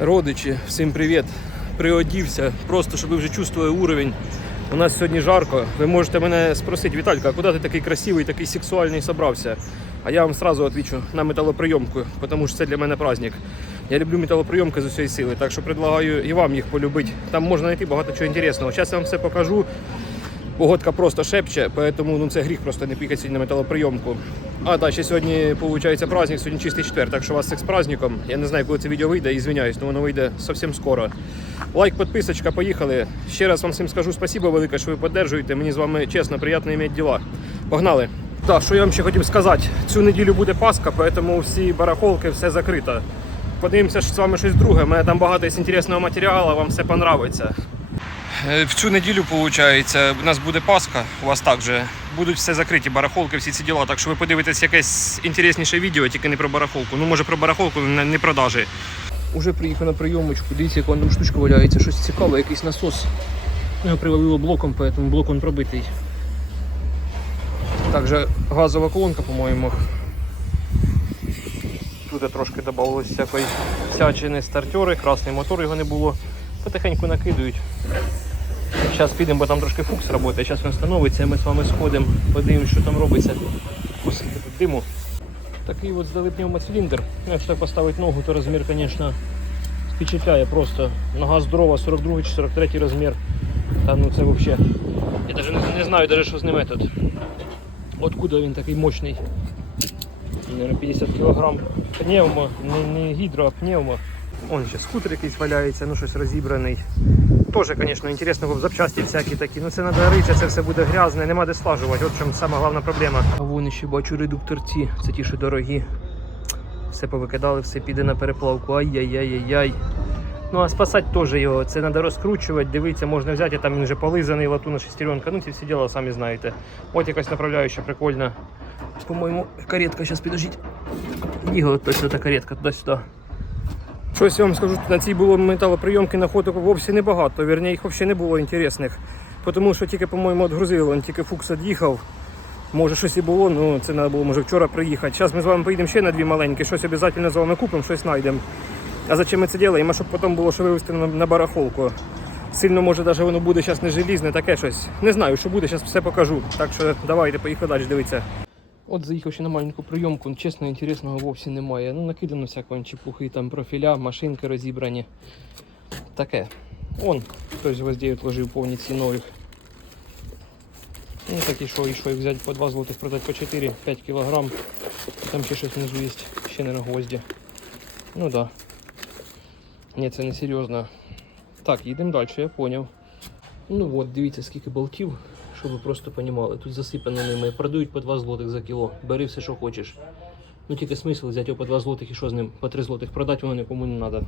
Родичі, всім привіт. Приодівся, просто щоб ви вже чувствували уровень. У нас сьогодні жарко. Ви можете мене спросити, Віталька, а куди ти такий красивий, такий сексуальний собрався? А я вам сразу відповідаю на металоприйомку, тому що це для мене праздник. Я люблю металоприйомки з усієї сили, так що предлагаю і вам їх полюбити. Там можна знайти багато чого інтересного. Зараз я вам все покажу. Погодка просто шепче, поэтому ну, це гріх просто не пікати сьогодні на металоприйомку. А, так, ще сьогодні виходить праздник, сьогодні чистий четвер, так що вас з праздником. Я не знаю, коли це відео вийде, і звиняюсь, але воно вийде зовсім скоро. Лайк, підписочка, поїхали. Ще раз вам всім скажу спасибо велике, що ви підтримуєте. Мені з вами чесно, приємно мати діла. Погнали! Так, що я вам ще хотів сказати, цю неділю буде Пасха, тому всі барахолки, все закрито. Подивимося з вами щось друге. У мене там багато є інтересного матеріалу, вам все понравиться. Е, В цю неділю, виходить, у нас буде Пасха, у вас також. Будуть все закриті, барахолки, всі ці діла. Так що ви подивитесь якесь інтересніше відео, тільки не про барахолку. Ну, може про барахолку, не, продажі. Уже приїхав на прийомочку, дивіться, яка там штучка валяється, щось цікаве, якийсь насос. Його привалило блоком, тому блок він пробитий. Також газова колонка, по-моєму. Тут трошки додавалося всякої всячини стартери, красний мотор його не було. Потихеньку накидують. Зараз підемо, бо там трошки фукс працює. Зараз він встановиться, ми з вами сходимо, подивимось, що там робиться. Кусити тут диму. Такий от здали пневмоциліндр. Ну, Якщо так поставити ногу, то розмір, звісно, впечатляє просто. Нога здорова, 42 чи 43 розмір. Та ну це взагалі. Я навіть не, не знаю, даже, що з ним тут. Откуда він такий мощний? Наверное, 50 кг. Пневмо, не, не гідро, а пневмо. Он ще скутер якийсь валяється, ну щось розібраний. Тоже, звісно, інтересно, запчасті всякі такі. Ну це треба рити, це все буде грязне, нема де слажувати. От в чому сама головна проблема. А вон ще бачу редукторці, це ті, що дорогі. Все повикидали, все піде на переплавку. Ай-яй-яй-яй-яй. Ну а спасати теж його, це треба розкручувати, дивитися, можна взяти, там він вже полизаний, латуна шестеренка, ну ці всі діла самі знаєте. От якась направляюча прикольна. По-моєму, каретка, зараз підождіть. Їхала точно та каретка туди-сюди. Щось я вам скажу, на цій було металоприйомки находок вовсі небагато, вірні, їх взагалі не було інтересних. Тому що тільки, по-моєму, відгрузили, он тільки фукс від'їхав. Може щось і було, ну це треба було може вчора приїхати. Зараз ми з вами поїдемо ще на дві маленькі, щось обов'язково з вами купимо, щось знайдемо. А зачем ми це робимо? Щоб потім було що вивезти на барахолку. Сильно може навіть воно буде зараз не желізне, таке щось. Не знаю, що буде, зараз все покажу. Так що давайте, поїхали далі дивитися. От заїхавши на маленьку прийомку, чесно, інтересного вовсі немає. Ну, накидано всякої чепухи, там профіля, машинки розібрані. Таке. Он, хтось гвоздей вложив повні ці нових. Ну, так і що, і що, їх взяти по 2 злотих, продати по 4-5 кілограм. Там ще щось внизу є, ще не на гвозді. Ну да. Ні, це не серйозно. Так, їдемо далі, я поняв. Ну от, дивіться, скільки болтів, щоб ви просто розуміли. Тут засипано ними. Продають по 2 злотих за кіло. Бери все, що хочеш. Ну тільки смисл взяти його по 2 злотих і що з ним? По 3 злотих продати воно нікому не треба.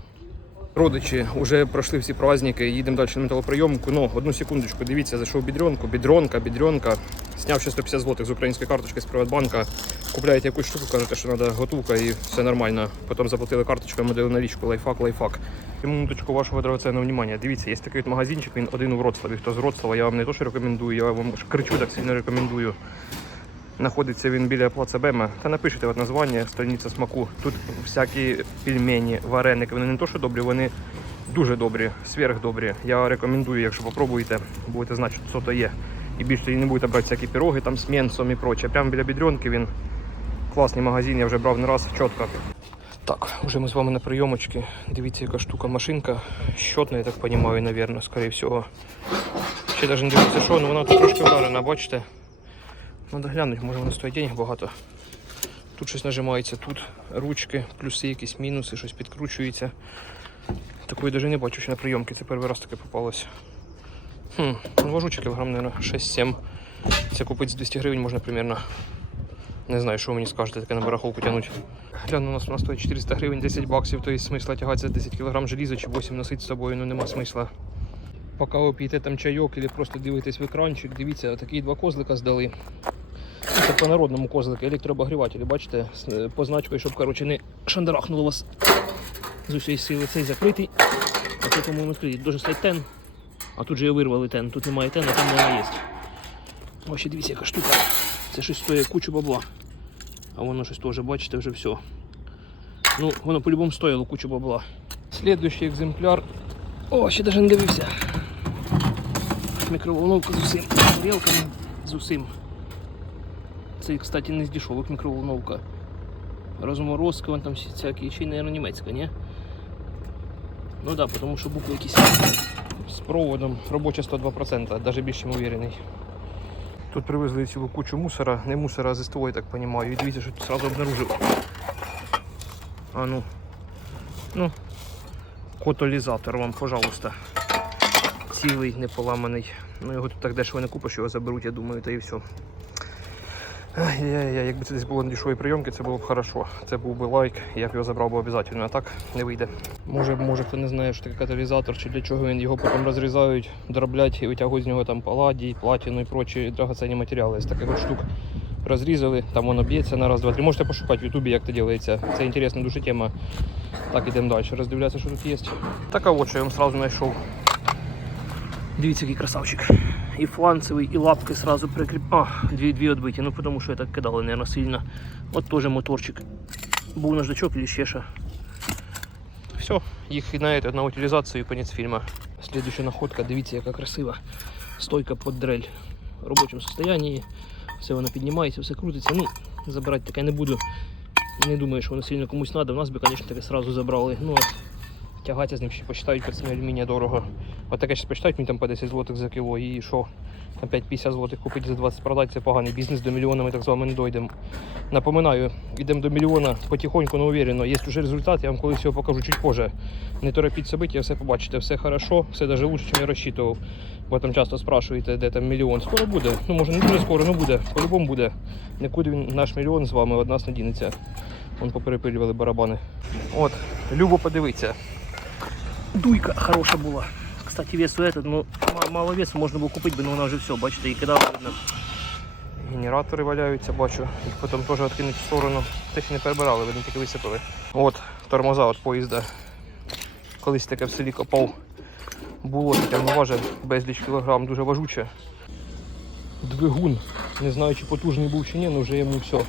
Родичі, вже пройшли всі праздники, їдемо далі на металоприйомку. Ну, одну секундочку, дивіться, зайшов бідренку, бідронка, бідренка. Сняв ще 150 злотих з української карточки з Приватбанка. Купляєте якусь штуку, кажете, що треба готовка і все нормально. Потім заплатили карточкою, модели налічку, лайфхак, лайфхак. І минуточку вашого драгоценного внимання. Дивіться, є такий магазинчик, він один у Вроцлаві. Хто з Вроцлава, я вам не то, що рекомендую, я вам кричу так сильно рекомендую. Знаходиться він біля плаца Бема. Та напишите от названня, страниця смаку. Тут всякі пельмені, вареники. Вони не то, що добрі, вони дуже добрі, сверхдобрі. Я рекомендую, якщо попробуєте, будете знати, що це є. І більше не будете брати всякі пироги там з м'ясом і проче. Прямо біля бідренки він класний магазин, я вже брав не раз чітко. Так, вже ми з вами на прийомочці. Дивіться, яка штука машинка. Щотна, я так розумію, мабуть, скоріше всього. Ще навіть не дивлюся, що, ну вона тут трошки вдарена, бачите? Надо глянути, може воно стоїть денег багато. Тут щось нажимається, тут ручки, плюси, якісь мінуси, щось підкручується. Такої навіть не бачу ще на прийомці, це перший раз таке попалося. Хм, ну, важу кілограм, мабуть, 6-7. Це купити з 200 гривень можна примерно. Не знаю, що ви мені скажете, таке на барахолку тягнути. Гляну, у нас вона стоїть 400 гривень, 10 баксів, то є смисла тягати за 10 кг желіза чи 8 носити з собою, ну нема смисла. Поки ви п'єте там чайок або просто дивитесь в екранчик, дивіться, такі два козлика здали. Це по народному козлики, електрообогрівателі, бачите, е, позначкою, щоб коротше, не шандарахнуло вас з усієї сили. Цей закритий, а це, по-моєму, відкритий. Дуже стоїть тен, а тут же його вирвали тен. Тут немає тена, там вона є. Ось дивіться, яка штука. Це щось стоїть кучу бабла. А воно щось теж, бачите, вже все. Ну, воно по-любому стоїло кучу бабла. Слідуючий екземпляр. О, ще навіть не дивився. Мікроволновка з усім. Тарілка з усім. Це, кстати, не з дешевих мікроволновка. Розморозка, вон там всякі, ще й, мабуть, німецька, ні? Ну да, тому що букви якісь з проводом робоча 102%, навіть більш чим уверений. Тут привезли цілу кучу мусора, не мусора, а ЗСТО, я так розумію. І дивіться, що тут сразу обнаружив. А ну. Ну, коталізатор вам, пожалуйста. Цілий, не поламаний. Ну його тут так дешево не купиш, його заберуть, я думаю, та і все. Ай-яй-яй, якби це десь було на дешевій прийомки, це було б хорошо. Це був би лайк, я б його забрав би обов'язково, а так не вийде. Може, може хто не знає, що таке каталізатор, чи для чого він його потім розрізають, дроблять і витягують з нього там паладій, платіну і прочі драгоценні матеріали з таких от штук. Розрізали, там воно б'ється на раз, два, три. Можете пошукати в Ютубі, як це робиться. Це інтересна дуже тема. Так, ідемо далі. Роздивлятися, що тут є. Така от, що я вам сразу знайшов. Дивіться, який красавчик. І фланцевий, і лапки сразу прикріп. А, дві, дві відбиті, ну тому що я так кидали, наверное, сильно. От теж моторчик. Був наждачок или ще що. Все, їх на, это, на утилізацію і конець фільму. Слідуюча находка, дивіться, яка красива. Стойка під дрель в робочому состоянии. Все воно піднімається, все крутиться. Ну, забирати таке не буду. Не думаю, що воно сильно комусь треба. В нас би, звісно, таке сразу забрали. Ну, тягатися з ним ще почитають по ціні алюмінія дорого. От таке ще почитають мені там по 10 злотих за кіло і що? Там 5-50 злотих купити за 20 продати, це поганий бізнес до мільйона ми так з вами не дойдемо. Напоминаю, йдемо до мільйона потихоньку, но уверенно. Є вже результат, я вам колись його покажу чуть позже. Не торопіть события, все побачите, все хорошо, все даже лучше, ніж я розчитував. Бо там часто спрашуєте, де там мільйон. Скоро буде. Ну може не дуже скоро, але буде. По-любому буде. Нікуди він наш мільйон з вами од нас не. Вон поперепилювали барабани. От, любо подивитися. Дуйка хороша була. Кстати, весу этот, ну, ма- мало весу можна було купити, але вона вже все, бачите, і кидала видно. Генератори валяються, бачу. Їх потім теж відкинуть в сторону. Те не перебирали, видно, тільки висипали. От, тормоза від поїзда. Колись таке в селі копав. Було, таке воно важить безліч кілограм, дуже важуче. Двигун. Не знаю, чи потужний був чи ні, але вже йому все.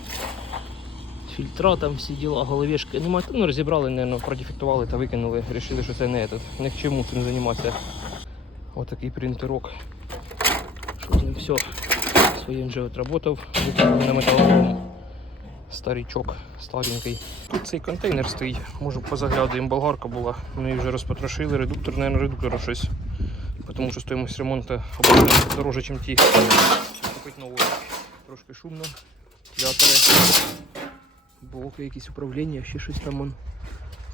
Фільтра там всі діла, головешки. Нема, ну розібрали, мабуть, продефектували та викинули. Рішили, що це не этот. Не к чому цим займатися. Отакий принтерок. Що з ним все. Своїм вже отработав. На металолом. Старічок старенький. Тут цей контейнер стоїть. Можу позаглядуємо. Болгарка була. Ми її вже розпотрошили. Редуктор, мабуть, редуктора щось. Тому що стоїмость ремонту дороже, ніж ті. Купити нову. Трошки шумно. Вентилятори блоки, якісь управління, ще щось там он.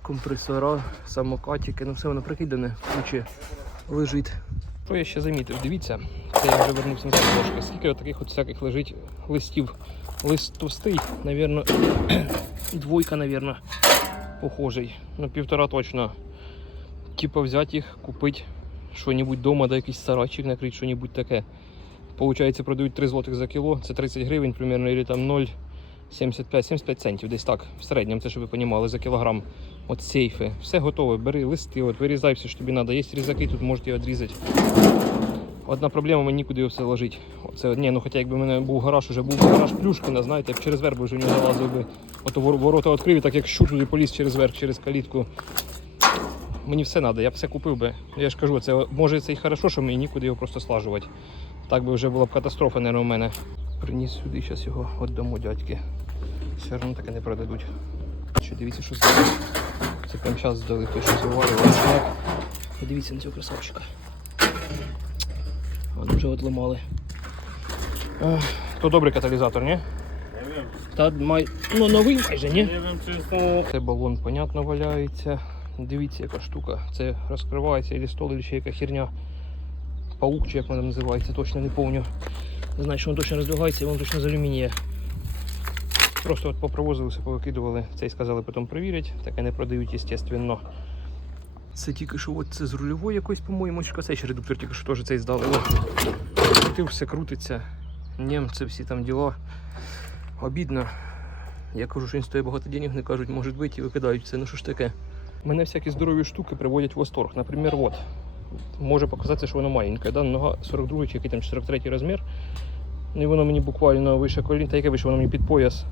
Компресора, самокатики, ну все воно прикидане, куче лежить. Що я ще замітив? Дивіться, це я вже вернувся на трошки. Скільки таких от всяких лежить листів. Лист товстий, навірно, двойка, навірно, похожий. Ну, півтора точно. Типа взяти їх, купити що-небудь вдома, да якийсь сарайчик накрити, що-небудь таке. Получається, продають 3 злотих за кіло, це 30 гривень примерно, або там 0. 75-75 центів, десь так, в середньому, це щоб ви розуміли, за кілограм. От сейфи, все готове, бери листи, от вирізай все, що тобі треба. Є різаки, тут можете відрізати. Одна проблема, мені нікуди його все ложити. Оце, ні, ну хоча якби в мене був гараж, уже був гараж плюшкина, знаєте, я б через вербу вже в нього залазив би. Ото ворота відкрив, так як щур туди поліз через верх, через калітку. Мені все треба, я б все купив би. Я ж кажу, це може це і хорошо, що мені нікуди його просто слажувати. Так би вже була б катастрофа, мабуть, у мене. Приніс сюди, зараз його віддамо дядьки. Все одно таке не продадуть. Ще дивіться, що здали. Це прямо зараз здали, той, що заварював. Подивіться на цього красавчика. Ну вже отламали. А, То добрий каталізатор, ні? Та май... ну новий майже, ні? Це балон, понятно, валяється. Дивіться, яка штука. Це розкривається, або стол, ще яка херня. Паук, чи як вона називається, точно не пам'ятаю. Знаю, що він точно роздвигається, і він точно з алюмінія. Просто от попровозилися, повикидували. Цей сказали потім перевірять, таке не продають, звісно. Це тільки що от це з рульової якоїсь, по-моєму, цей ще редуктор тільки що теж цей здали. Крутив, все крутиться. Німці всі там діла. Обідно. Я кажу, що він стоїть багато денег, не кажуть, може бути, і викидають це. Ну що ж таке? Мене всякі здорові штуки приводять в восторг. Наприклад, от. Може показатися, що воно маленьке. Да? Нога 42 чи який там 43 розмір. І воно мені буквально вище колін, та яке вище, воно мені під пояс.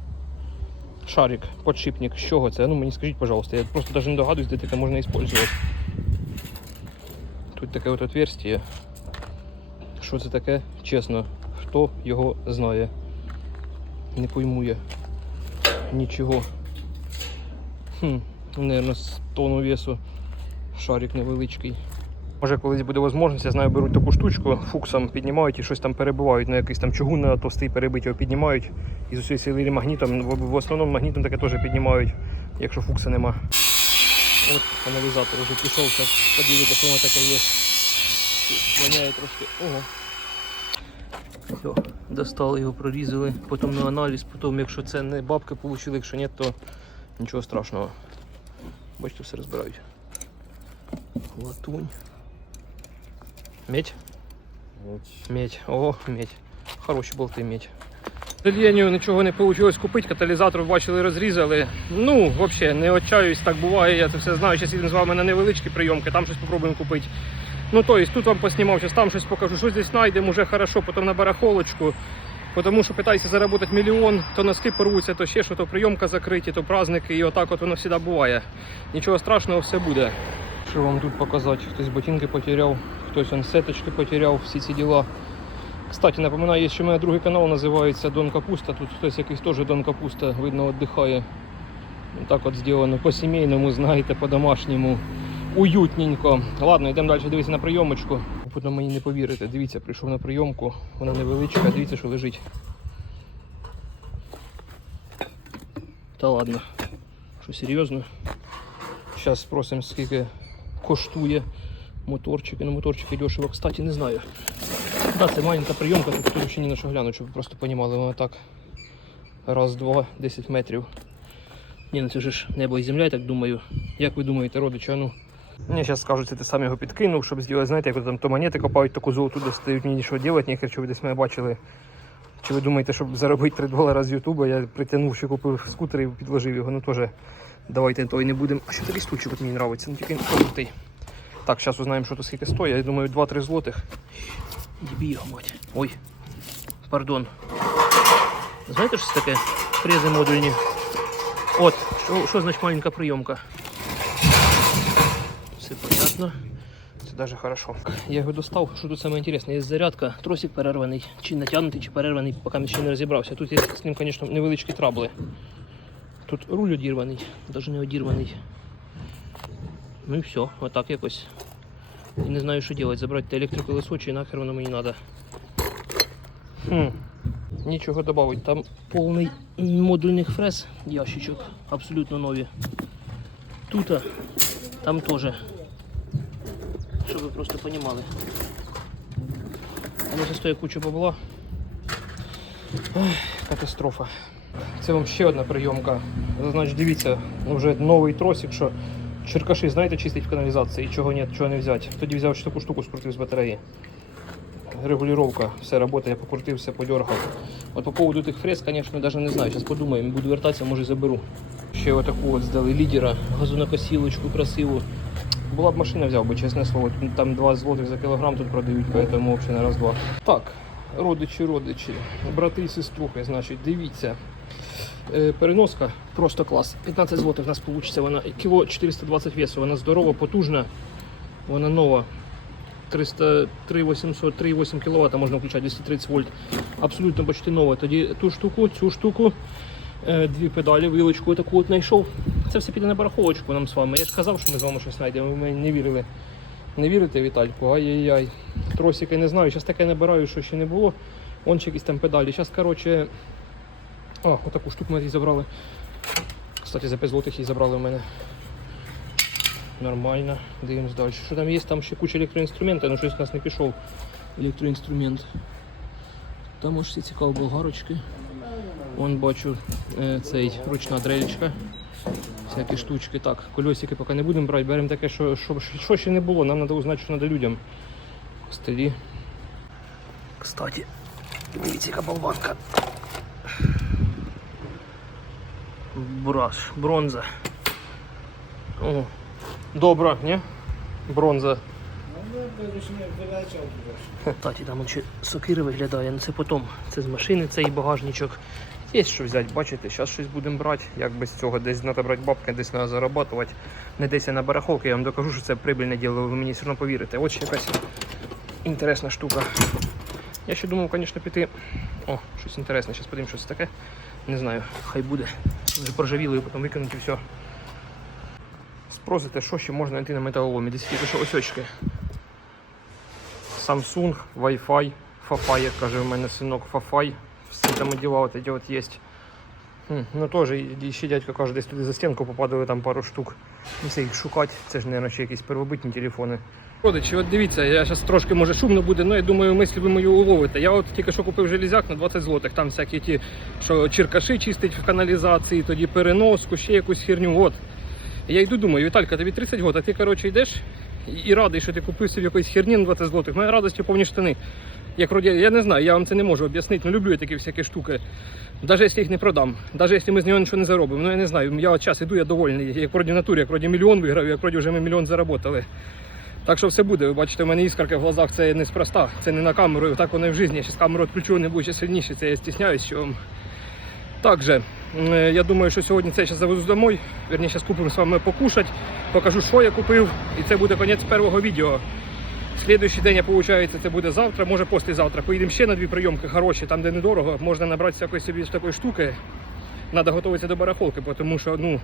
Шарик, подшипник. З чого це? Ну мені скажіть, пожалуйста, я просто навіть не догадуюсь, де таке можна використовувати. Тут таке от отверстие. Що це таке? Чесно, хто його знає? Не пойму я. Нічого. Хм, наверное, з тонну весу. Шарик невеличкий. Може колись буде можливість, я знаю, беруть таку штучку, фуксом піднімають і щось там перебивають на якийсь там чугун на товстий перебить його піднімають. І з усієї сили магнітом. В, основному магнітом таке теж піднімають, якщо фукса нема. От аналізатор вже пішов, зараз подивіться, що воно таке є. Воняє трошки. Ого. Все, достали його, прорізали, потім на аналіз, потім, якщо це не бабки отримали, якщо ні, то нічого страшного. Бачите, все розбирають. Латунь. Медь? Медь. Медь. О, медь. Хороші болти медь. К сожалению, нічого не вийшло купити, каталізатор бачили, розрізали. Ну, взагалі, не отчаюсь, так буває, я це все знаю. Зараз їдемо з вами на невеличкі прийомки, там щось спробуємо купити. Ну, то есть, тут вам поснімав, зараз там щось покажу, щось десь знайдемо, вже хорошо, потім на барахолочку. Тому що питайся заробити мільйон, то носки порвуться, то ще що, то прийомка закриті, то праздники, і отак от воно завжди буває. Нічого страшного, все буде. Що вам тут показати? Хтось ботинки потеряв, хтось он сеточки потеряв, всі ці діла. Кстати, напоминаю, що у мене другий канал називається Дон Капуста. Тут хтось якийсь теж Дон Капуста, видно, віддихає. Так от зроблено по-сімейному, знаєте, по-домашньому. Уютненько. Ладно, йдемо далі дивитися на прийомочку. Потім мені не повірите. Дивіться, прийшов на прийомку. Вона невеличка, дивіться, що лежить. Та ладно. Що серйозно? Зараз спросимо, скільки коштує моторчики. Ну, моторчики дешево, кстати, не знаю. Да, це маленька прийомка, тут ще ні на що глянуть, щоб ви просто розуміли, вона так. Раз, два, 10 метрів. Ні, ну це ж небо і земля, я так думаю. Як ви думаєте, родичі, ну? Мені зараз скажуть, це сам його підкинув, щоб зробити, знаєте, як там то монети копають, таку золоту достають, мені що робити, ніхер, що ви десь мене бачили. Чи ви думаєте, щоб заробити 3 долари з Ютуба, я притягнув, ще купив скутер і підложив його, ну теж давайте той не будемо. А що такий стульчик от мені подобається, ну тільки не крутий. Так, зараз узнаємо, що тут скільки стоїть. Я думаю, 2-3 злотих. Його мать. Ой, пардон. Знаєте, що це таке? Фрези модульні. От, що, що значить маленька прийомка? Все. Це даже хорошо. Я його достав, що тут саме інтересне, є зарядка, тросик перерваний, чи натягнутий, чи перерваний, поки ще не розібрався. Тут є з ним, звісно, невеличкі трабли. Тут руль одірваний, навіть не одірваний. Ну і все, отак якось. І не знаю, що робити. Забрати те електроколесо, чи нахер воно мені треба. Хм. Нічого додати. Там повний модульних фрез ящичок, абсолютно нові. Тут, там теж. Щоб ви просто розуміли. Воно це стоїть кучу бабла. Ой, катастрофа. Це вам ще одна прийомка. Значить, дивіться, вже новий тросик, що черкаші, знаєте, чистить в каналізації, чого ні, чого не взяти. Тоді взяв ще таку штуку, скрутив з батареї. Регулювання, все робота, я покрутив, все подергав. От по поводу тих фрез, звісно, навіть не знаю. Зараз подумаємо, буду вертатися, може заберу. Ще отаку от здали лідера, газонокосілочку красиву. Була б машина взяв би, чесне слово. Там 2 злотих за кілограм тут продають, поэтому взагалі на раз-два. Так, родичі, родичі, брати і сеструхи, значить, дивіться. Е, Переноска просто клас. 15 злотих у нас вийде. Вона кіло 420 весу. Вона здорова, потужна. Вона нова. 300, 3800, 3,8 кВт можна включати 230 вольт. Абсолютно почти нова. Тоді ту штуку, цю штуку, дві педалі, вилочку таку от знайшов. Це все піде на барахолочку нам з вами. Я ж казав, що ми з вами щось знайдемо. Ви мені не вірили. Не вірите, Вітальку? Ай-яй-яй. Тросики не знаю. Зараз таке набираю, що ще не було. Вон ще якісь там педалі. Зараз, коротше. А, отаку штуку ми її забрали. Кстати, за 5 злотих її забрали в мене. Нормально. Дивимось далі. Що там є? Там ще куча електроінструментів, але щось у нас не пішов електроінструмент. Там ось всі цікаво болгарочки. Вон бачу е, цей ручна дрелечка. Всякі штучки. Так, кольосики поки не будемо брати, беремо таке, що, що, що ще не було. Нам треба узнати, що треба людям. Столі. Кстати, дивіться, яка болванка. Браш, бронза. О, добра, ні? Бронза. Таті, там ще сокири виглядає, ну це потім. Це з машини, цей багажничок. Є що взяти, бачите, зараз щось будемо брати, як без цього. Десь треба брати бабки, десь треба зарабатувати. Не десь я на барахолки, я вам докажу, що це прибильне діло, ви мені все одно повірите. Ще якась інтересна штука. Я ще думав, звісно, піти. О, щось інтересне, зараз подивимо, що це таке. Не знаю, хай буде. Вже прожавіло і потім викинути все. Спросите, що ще можна знайти на металоломі. Десь тільки що ось очки. Samsung, Wi-Fi, Фафай, як каже у мене синок, Фафай. Всі там діла от эти от є. Хм, ну теж і ще дядько каже, десь туди за стінку попадали там пару штук. І все їх шукати. Це ж, мабуть, ще якісь первобитні телефони. Родичі, от дивіться, я зараз трошки може шумно буде, але я думаю, мислі ви мою уловите. Я от тільки що купив железяк на 20 злотих. Там всякі ті, що черкаші чистить в каналізації, тоді переноску, ще якусь херню. От. Я йду думаю, Віталька, тобі 30 років, а ти коротше йдеш і радий, що ти купив собі якоїсь херні на 20 злотих. Моя радості повні штани. Як роді, я не знаю, я вам це не можу об'яснити, ну люблю я такі всякі штуки. Навіть якщо їх не продам, навіть якщо ми з нього нічого не заробимо. Ну я не знаю, я от час іду, я довольний. Як вроді в натурі, як вроді мільйон виграв, як вроді вже ми мільйон заработали. Так що все буде. Ви бачите, у мене іскорка в глазах, це неспроста, це не на камеру, так воно і в житті. Я зараз камеру відключу, не буду ще сильніше, це я стісняюсь, що вам. Також, е, я думаю, що сьогодні це зараз завезу домой. Верні, зараз купимо з вами покушати, покажу, що я купив. І це буде кінець першого відео. Слідуючий день, виходить, це буде завтра, може післязавтра. Поїдемо ще на дві прийомки хороші, там де недорого. Можна набратися якоїсь собі такої штуки. Треба готуватися до барахолки, тому що ну,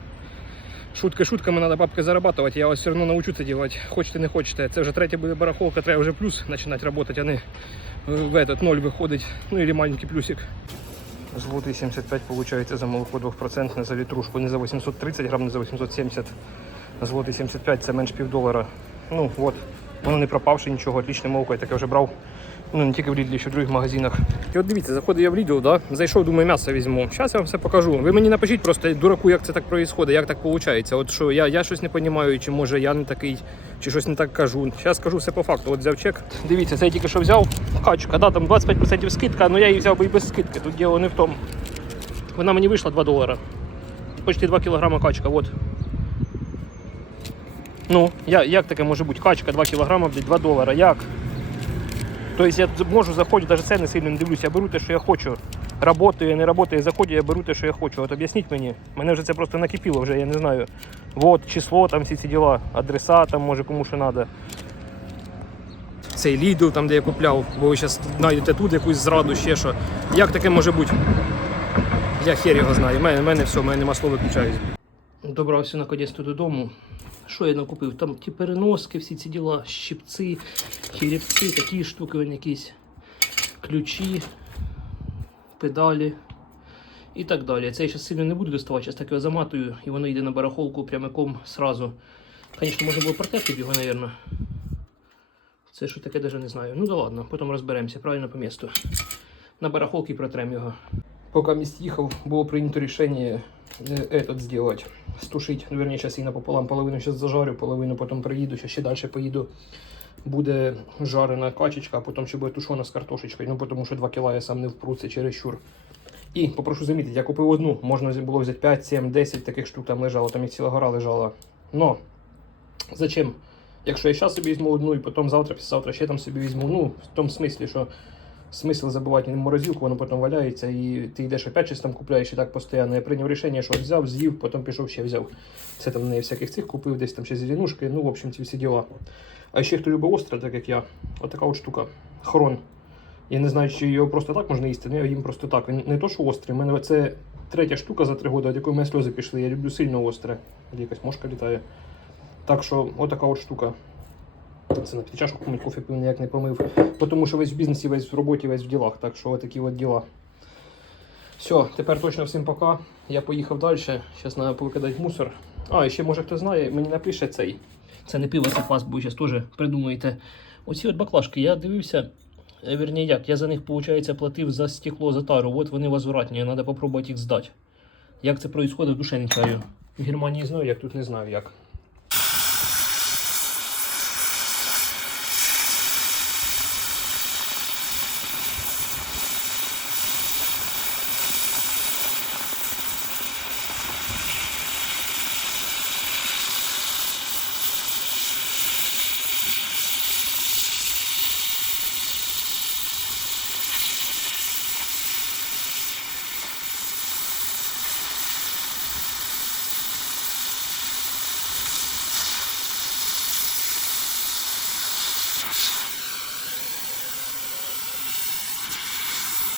шутки шутками треба бабки зарабатувати. Я ось все одно навчу це робити. Хочете, не хочете. Це вже третя буде барахолка, треба вже плюс починати працювати, а не в этот ноль виходить. Ну і маленький плюсик. Злотий 75 виходить за молоко 2% за літрушку. Не за 830 грам, не за 870. Злотий 75 це менш півдолара. Ну от, воно не пропавши нічого, отлічне молоко, я таке вже брав. Ну, не тільки в Лідлі, ще в других магазинах. І от дивіться, заходив я в Lidl, да? зайшов, думаю, м'ясо візьму. Зараз я вам все покажу. Ви мені напишіть просто дураку, як це так відбувається, як так виходить. От що я, я щось не розумію, чи може я не такий, чи щось не так кажу. Зараз скажу все по факту. От взяв чек. Дивіться, це я тільки що взяв. Качка, да, там 25% скидка, але я її взяв би і без скидки. Тут діло не в тому. Вона мені вийшла 2 долара. Почти 2 кілограма качка, от. Ну, я, як таке може бути? Качка 2 кілограма, блядь, 2 долара. Як? Тобто я можу заходити, навіть це не сильно не дивлюся, я беру те, що я хочу. Работаю, не работаю, заходжу, я беру те, що я хочу. От об'ясніть мені. Мене вже це просто накипіло, вже я не знаю. Вот, число, там всі ці діла, адреса, там може кому що треба. Цей Lidl, там, де я купляв, бо ви зараз знайдете тут якусь зраду, ще що. Як таке може бути? Я хер його знаю. У мене, мене все, в мене нема слова виключаюсь. Добрався наконець додому. Що я накупив? Там ті переноски, всі ці діла, щипці, черепці, такі штуки, якісь ключі, педалі і так далі. Це я зараз сильно не буду доставати, зараз так його заматую і воно йде на барахолку прямиком сразу. Звісно, можна було протерти б його, мабуть. Це що таке, навіть не знаю. Ну да ладно, потім розберемося, правильно по місту. На барахолки протрем його. Поки міст їхав, було прийнято рішення этот сделать, стушить. Ну, вернее, сейчас я напополам половину сейчас зажарю, половину потім приїду, ще далі поїду. Буде жарена качечка, а потім ще буде тушона з картошечкою. Ну, тому що 2 кіла я сам не впру, це чересчур. І попрошу замітити, я купив одну, можна було взяти 5, 7, 10 таких штук там лежало, там і ціла гора лежала. Но зачем? Якщо я зараз собі візьму одну і потім завтра, післязавтра ще там собі візьму, ну, в тому смислі, що смисл забивати на морозилку, воно потім валяється, і ти йдеш опять щось там купляєш і так постійно. Я прийняв рішення, що взяв, з'їв, потім пішов ще взяв. Це там в неї всяких цих купив, десь там ще зеленушки, ну, в общем, ці всі діла. А ще хто любить остре, так як я, отака от штука. Хрон. Я не знаю, чи його просто так можна їсти, але їм просто так. Він не то, що острий. У мене це третя штука за три роки, від якої мене сльози пішли. Я люблю сильно остре. Якась мошка літає. Так що, отака от штука. Це на чашку помить кофе пив, ніяк не помив. Тому що весь в бізнесі, весь в роботі, весь в ділах. Так що такі от діла. Все, тепер точно всім пока. Я поїхав далі. Зараз треба повикидати мусор. А, і ще може хто знає, мені напише цей. Це не пиво, це квас, бо зараз теж придумаєте. Оці от баклажки, я дивився. е, Вірні, як, я за них, виходить, платив за стекло, за тару. От вони возвратні, треба спробувати їх здати. Як це відбувається, душе не чаю. В Германії знаю, як тут не знаю як.